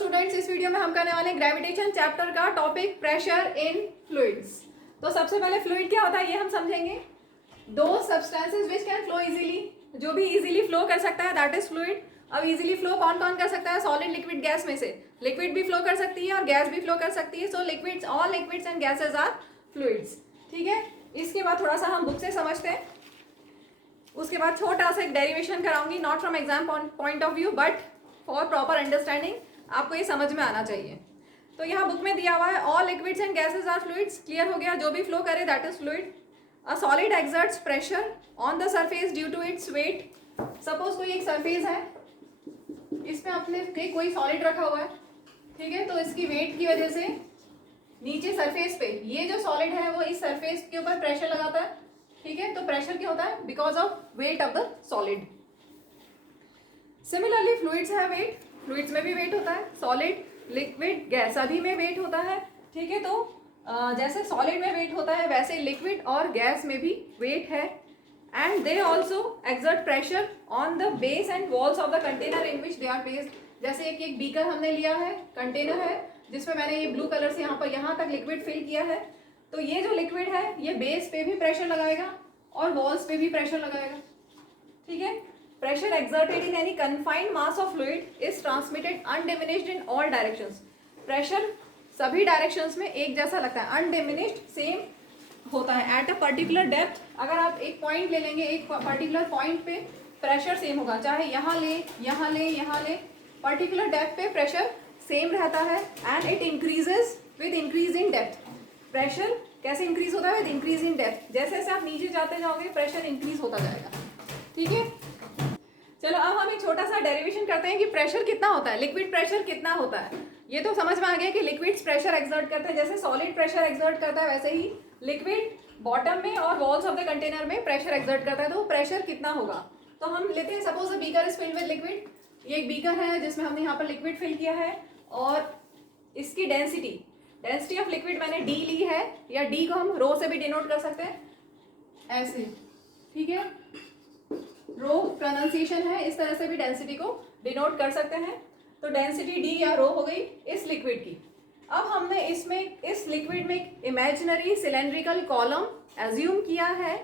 Students, इस video में हम करने वाले हैं ग्रेविटेशन चैप्टर का टॉपिक प्रेशर इन फ्लूइड्स। तो सबसे पहले फ्लूइड क्या होता है ये हम समझेंगे। दो substances which can flow easily, जो भी इजीली फ्लो कर सकता है दैट इज फ्लूइड। अब इजीली फ्लो कौन कौन कर सकता है? सॉलिड, लिक्विड, गैस में से लिक्विड भी फ्लो कर सकती है और गैस भी फ्लो कर सकती है। So liquids, all liquids and gases are fluids. ठीक है, इसके बाद थोड़ा सा हम बुक से समझते हैं, उसके बाद छोटा सा एक डेरिवेशन कराऊंगी, not from exam point of view but for proper understanding. आपको ये समझ में आना चाहिए। तो यहाँ बुक में दिया हुआ है all liquids and gases are fluids. Clear हो गया, जो भी फ्लो करे that is fluid. A solid exerts pressure on the surface due to its weight. Suppose कोई एक सरफेस है, इसमें अपने कोई सॉलिड रखा हुआ है, ठीक है, तो इसकी वेट की वजह से नीचे सरफेस पे ये जो सॉलिड है वो इस सरफेस के ऊपर प्रेशर लगाता है। ठीक है, तो प्रेशर क्या होता है? Because of weight of the solid. Similarly fluids है वेट, फ्लूइड्स में भी वेट होता है। सॉलिड, लिक्विड, गैस सभी में वेट होता है। ठीक है, तो जैसे सॉलिड में वेट होता है वैसे लिक्विड और गैस में भी वेट है। And they also exert pressure on the base and walls of the container in which they are placed. जैसे एक बीकर हमने लिया है, कंटेनर है जिसमें मैंने ये ब्लू कलर से यहाँ तक लिक्विड फिल किया है, तो ये जो लिक्विड है ये बेस पे भी प्रेशर लगाएगा और वॉल्स पे भी प्रेशर लगाएगा। ठीक है, pressure exerted in any confined mass of fluid is transmitted undiminished in all directions। Pressure सभी डायरेक्शंस में एक जैसा लगता है, अनडिमिनिश्ड सेम होता है एट अ पर्टिकुलर डेप्थ। अगर आप एक पॉइंट ले लेंगे, एक पर्टिकुलर पॉइंट पे प्रेशर सेम होगा, चाहे यहाँ ले, यहाँ ले, यहाँ ले, पर्टिकुलर डेप्थ पे प्रेशर सेम रहता है। And it increases with increase in depth. Pressure कैसे इंक्रीज होता है? With increase in depth. जैसे जैसे आप नीचे जाते जाओगे प्रेशर इंक्रीज होता जाएगा। ठीक है, चलो अब हम एक छोटा सा डेरिवेशन करते हैं कि प्रेशर कितना होता है, लिक्विड प्रेशर कितना होता है। ये तो समझ में आ गया कि लिक्विड्स प्रेशर एक्सर्ट करते हैं, जैसे सॉलिड प्रेशर एक्सर्ट करता है वैसे ही लिक्विड बॉटम में और वॉल्स ऑफ द कंटेनर में प्रेशर एक्सर्ट करता है। तो प्रेशर कितना होगा? तो हम लेते हैं, suppose a beaker is filled with liquid. ये एक बीकर है जिसमें हमने यहाँ पर लिक्विड फिल किया है और इसकी डेंसिटी ऑफ लिक्विड मैंने डी ली है, या डी को हम रो से भी डिनोट कर सकते हैं ऐसे। ठीक है, रो प्रोनाउंसिएशन है, इस तरह से भी डेंसिटी को डिनोट कर सकते हैं। तो डेंसिटी डी या रो हो गई इस लिक्विड की। अब हमने इस लिक्विड में एक इमेजिनरी सिलेंड्रिकल कॉलम एज्यूम किया है।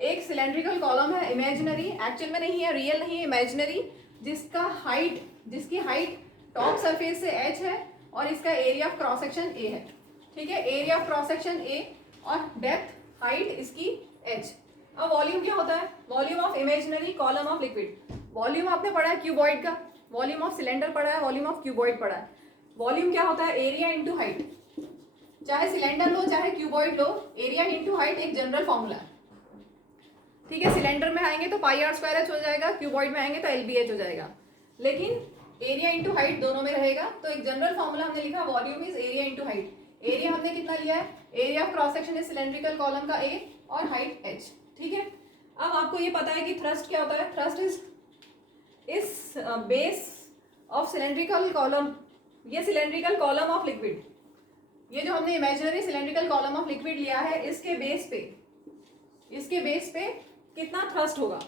एक सिलेंड्रिकल कॉलम है, इमेजिनरी, एक्चुअल में नहीं है, रियल नहीं है, इमेजिनरी, जिसकी हाइट टॉप सरफेस से h है और इसका area of cross section a है। ठीक है, area of cross section a और डेप्थ हाइट इसकी h। अब वॉल्यूम क्या होता है? Volume of imaginary column of liquid. Volume आपने पढ़ा है क्यूबॉइड का, वॉल्यूम ऑफ सिलेंडर पढ़ा है, वॉल्यूम ऑफ क्यूबॉइड पढ़ा है। वॉल्यूम क्या होता है? Area into height. चाहे सिलेंडर लो चाहे क्यूबॉइड लो, एरिया इंटू हाइट एक जनरल फॉर्मूला है। ठीक है, सिलेंडर में आएंगे तो पाई आर स्क्वायर एच हो जाएगा, क्यूबॉइड में आएंगे तो एल बी एच हो जाएगा, लेकिन एरिया इंटू हाइट दोनों में रहेगा। तो एक जनरल फॉर्मूला हमने लिखा, volume is area into height. Area हमने कितना लिया है? Area of cross section is cylindrical column का ए और हाइट h। ठीक है, अब आपको ये पता है कि थ्रस्ट क्या होता है? Thrust is base of cylindrical column. ये सिलेंड्रिकल कॉलम ऑफ लिक्विड, ये जो हमने imaginary cylindrical column of liquid लिया है, इसके बेस पे कितना थ्रस्ट होगा?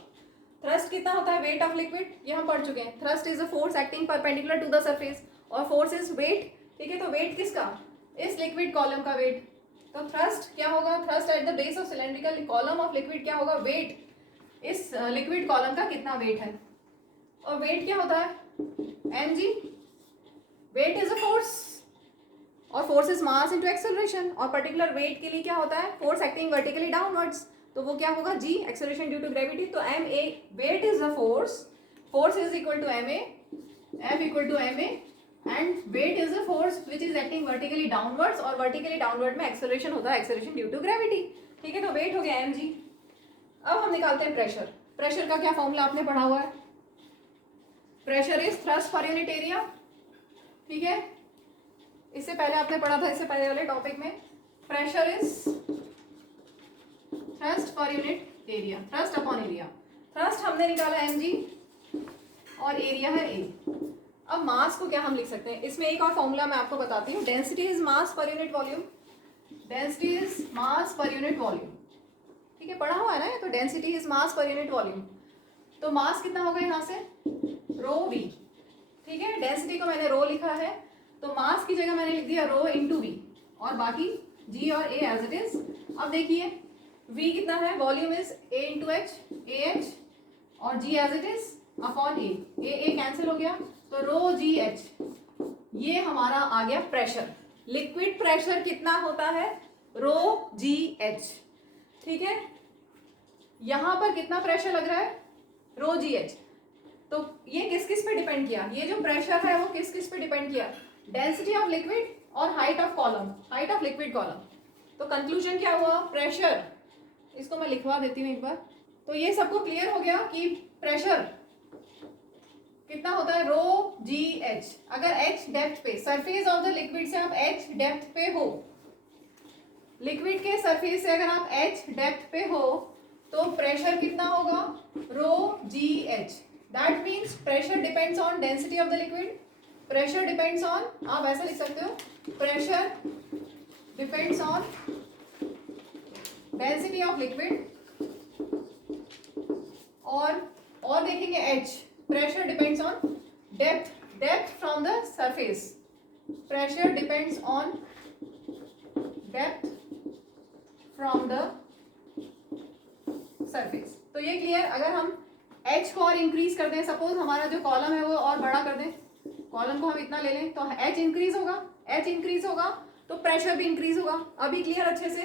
थ्रस्ट कितना होता है? वेट ऑफ लिक्विड, ये हम पढ़ चुके हैं। Thrust is a force acting perpendicular to the surface और फोर्स इज वेट। ठीक है, तो वेट किसका? इस लिक्विड कॉलम का वेट। तो थ्रस्ट क्या होगा? Thrust at the base of cylindrical column of liquid क्या होगा? वेट, इस लिक्विड कॉलम का कितना वेट है। और वेट क्या होता है? mg। Weight is a force और force is mass into acceleration. और पर्टिकुलर वेट के लिए क्या होता है? फोर्स एक्टिंग वर्टिकली डाउनवर्ड्स, तो वो क्या होगा? g, acceleration due to gravity. तो ma, weight is a force is equal to ma, f equal to ma, and weight is a force which is acting vertically downwards, और vertically downward में acceleration होता है, acceleration due to gravity. ठीक है, तो wait हो गया mg। अब हम निकालते हैं प्रेशर। प्रेशर का क्या फॉर्मूला आपने पढ़ा हुआ है? Pressure is thrust per unit area. ठीक है, इससे पहले आपने पढ़ा था, इससे पहले वाले टॉपिक में, pressure is thrust per unit area, thrust upon area. Thrust हमने निकाला mg और एरिया है a। अब मास को क्या हम लिख सकते हैं? इसमें एक और फॉर्मूला मैं आपको बताती हूँ। Density is mass per unit volume. Density is mass per unit volume. ठीक है, पढ़ा हुआ है ना ये, तो density is mass per unit volume. तो मास कितना होगा यहाँ से? रो वी। ठीक है, डेंसिटी को मैंने रो लिखा है, तो मास की जगह मैंने लिख दिया रो इंटू वी, और बाकी जी और ए एज इट इज। अब देखिए वी कितना है, volume is A into H, A H, और G as it is upon A cancel हो गया, तो रो जी एच, ये हमारा आ गया प्रेशर। लिक्विड प्रेशर कितना होता है, रो जी एच। ठीक है, यहां पर कितना प्रेशर लग रहा है, रो जी एच। तो ये किस किस पे डिपेंड किया, ये जो प्रेशर है वो किस किस पे डिपेंड किया, डेंसिटी ऑफ लिक्विड और height of column, height of liquid column. तो कंक्लूजन क्या हुआ, प्रेशर, इसको मैं लिखवा देती हूँ एक बार। तो ये सबको क्लियर हो गया कि प्रेशर कितना होता है, रो जी एच। अगर एच डेप्थ पे, सरफेस ऑफ द लिक्विड से आप एच डेप्थ पे हो, लिक्विड के सरफेस से अगर आप एच डेप्थ पे हो, तो प्रेशर कितना होगा, rho G H. That means pressure depends on density of the liquid, pressure depends on, आप ऐसा लिख सकते हो, pressure depends on density of liquid, और देखेंगे H, pressure depends on depth, depth from the surface, pressure depends on depth from the surface. तो ये clear, अगर हम एच को और इंक्रीज कर दें, सपोज हमारा जो कॉलम है वो और बड़ा कर दें, कॉलम को हम इतना ले लें, तो एच इंक्रीज होगा, एच इंक्रीज होगा तो प्रेशर भी इंक्रीज होगा। अभी क्लियर अच्छे से,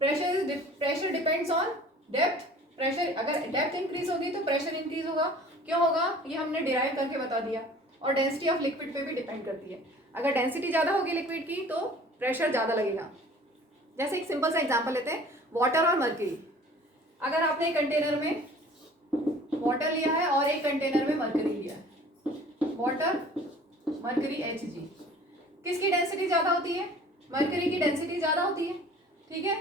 pressure depends on depth, pressure अगर डेप्थ इंक्रीज होगी तो प्रेशर इंक्रीज होगा। क्यों होगा, ये हमने डिराइव करके बता दिया। और डेंसिटी ऑफ लिक्विड पे भी डिपेंड करती है, अगर डेंसिटी ज़्यादा होगी लिक्विड की तो प्रेशर ज़्यादा लगेगा। जैसे एक सिंपल सा एग्जांपल लेते हैं, वाटर और मर्क्यूरी। अगर आपने एक कंटेनर में वाटर लिया है और एक कंटेनर में मर्क्यूरी लिया है, वाटर मर्क्यूरी Hg, किसकी डेंसिटी ज़्यादा होती है, मर्क्यूरी की डेंसिटी ज़्यादा होती है। ठीक है,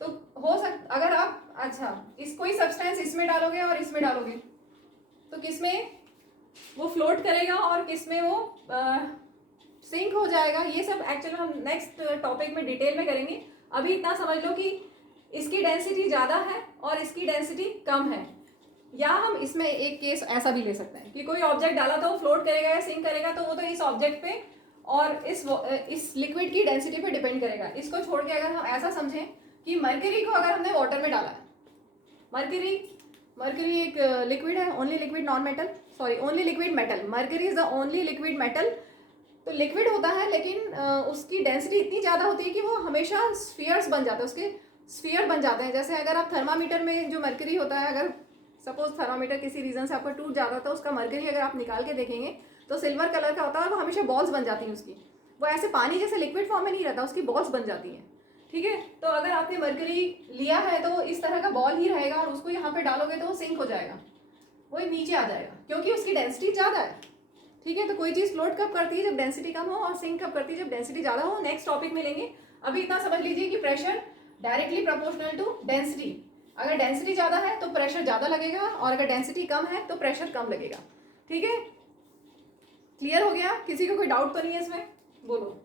तो हो सकता अगर आप इस कोई सब्सटेंस इसमें डालोगे और इसमें डालोगे, तो किसमें वो फ्लोट करेगा और किसमें वो सिंक हो जाएगा। ये सब एक्चुअली हम नेक्स्ट टॉपिक में डिटेल में करेंगे। अभी इतना समझ लो कि इसकी डेंसिटी ज़्यादा है और इसकी डेंसिटी कम है। या हम इसमें एक केस ऐसा भी ले सकते हैं कि कोई ऑब्जेक्ट डाला तो वो फ्लोट करेगा या सिंक करेगा, तो वो तो इस ऑब्जेक्ट पे और इस लिक्विड की डेंसिटी पे डिपेंड करेगा। इसको छोड़ के अगर हम ऐसा समझें कि मर्क्यूरी को अगर हमने वाटर में डाला है, मर्क्यूरी एक लिक्विड है, only liquid non metal, sorry only liquid metal, mercury is the only liquid metal. तो लिक्विड होता है लेकिन उसकी डेंसिटी इतनी ज़्यादा होती है कि वो हमेशा स्फीयर्स बन जाते हैं, उसके स्फीयर बन जाते हैं। जैसे अगर आप थर्मामीटर में जो मर्क्यूरी होता है, अगर सपोज थर्मामीटर किसी रीज़न से आपका टूट जाता है तो उसका मर्क्यूरी अगर आप निकाल के देखेंगे तो सिल्वर कलर का होता है और वो हमेशा बॉल्स बन जाती हैं उसकी, वो ऐसे पानी जैसे लिक्विड फॉर्म में नहीं रहता, उसकी बॉल्स बन जाती हैं। ठीक है, तो अगर आपने मर्क्यूरी लिया है तो इस तरह का बॉल ही रहेगा और उसको यहाँ पे डालोगे तो वो सिंक हो जाएगा, वो नीचे आ जाएगा क्योंकि उसकी डेंसिटी ज़्यादा है। ठीक है, तो कोई चीज़ फ्लोट कब करती है, जब डेंसिटी कम हो, और सिंक कब करती है, जब डेंसिटी ज़्यादा हो। नेक्स्ट टॉपिक में लेंगे। अभी इतना समझ लीजिए कि pressure directly proportional to density. अगर डेंसिटी ज़्यादा है तो प्रेशर ज़्यादा लगेगा और अगर डेंसिटी कम है तो प्रेशर कम लगेगा। ठीक है, क्लियर हो गया? किसी को कोई डाउट तो नहीं है इसमें? बोलो।